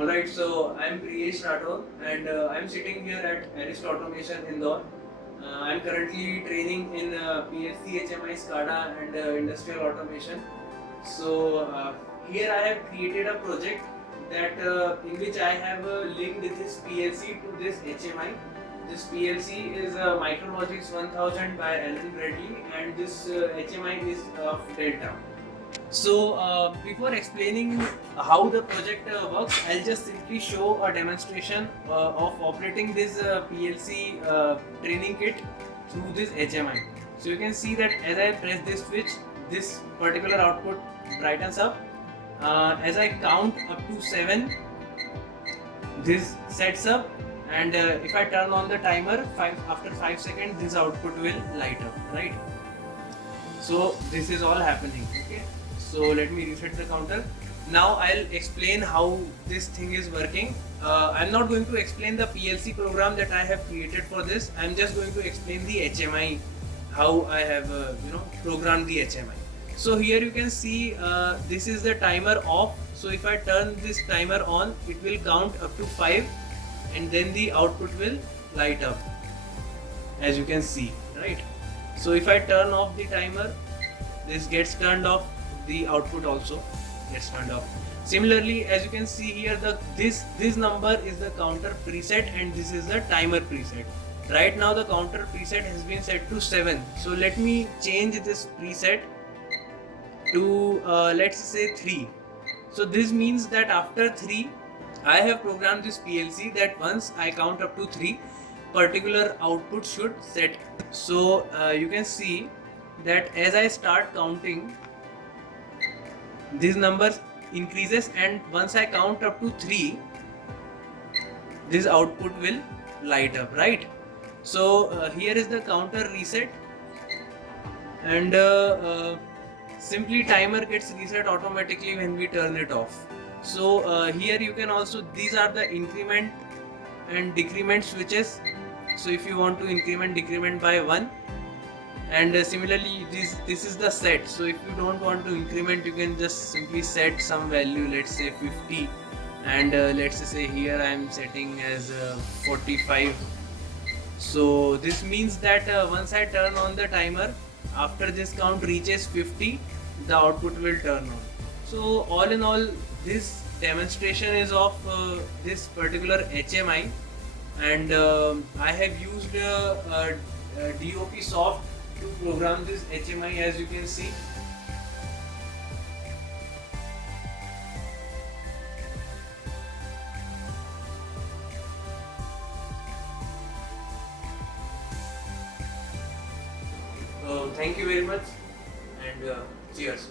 Alright, so I'm Priyesh Rathore and I'm sitting here at Arist Automation Indore. I'm currently training in PLC, HMI, SCADA and industrial automation. So here I have created a project that in which I have linked this PLC to this HMI. This PLC is Micrologix 1000 by Alan Bradley and this HMI is of Delta. So before explaining how the project works, I'll just simply show a demonstration of operating this PLC training kit through this HMI. So you can see that as I press this switch, this particular output brightens up. As I count up to 7, this sets up, and if I turn on the timer, after 5 seconds, this output will light up, right? So this is all happening, okay? So let me reset the counter. Now I'll explain how this thing is working. I'm not going to explain the PLC program that I have created for this. I'm just going to explain the HMI, how I have programmed the HMI. So here you can see this is the timer off. So if I turn this timer on, it will count up to 5 and then the output will light up, as you can see, right? So if I turn off the timer, this gets turned off, the output also gets turned off. Similarly, as you can see here, this number is the counter preset and this is the timer preset. Right now the counter preset has been set to 7. So let me change this preset to let's say 3. So this means that after 3, I have programmed this PLC that once I count up to 3, particular output should set. So you can see that as I start counting, this number increases, and once I count up to 3, this output will light up, right? So here is the counter reset, and simply timer gets reset automatically when we turn it off. So here you can also, these are the increment and decrement switches. So if you want to increment decrement by 1, and similarly this is the set. So if you don't want to increment, you can just simply set some value, let's say 50, and let's say here I am setting as 45. So this means that once I turn on the timer, after this count reaches 50, the output will turn on. So all in all, this demonstration is of this particular HMI, and I have used DOP soft to program this HMI, as you can see. Thank you very much, and cheers.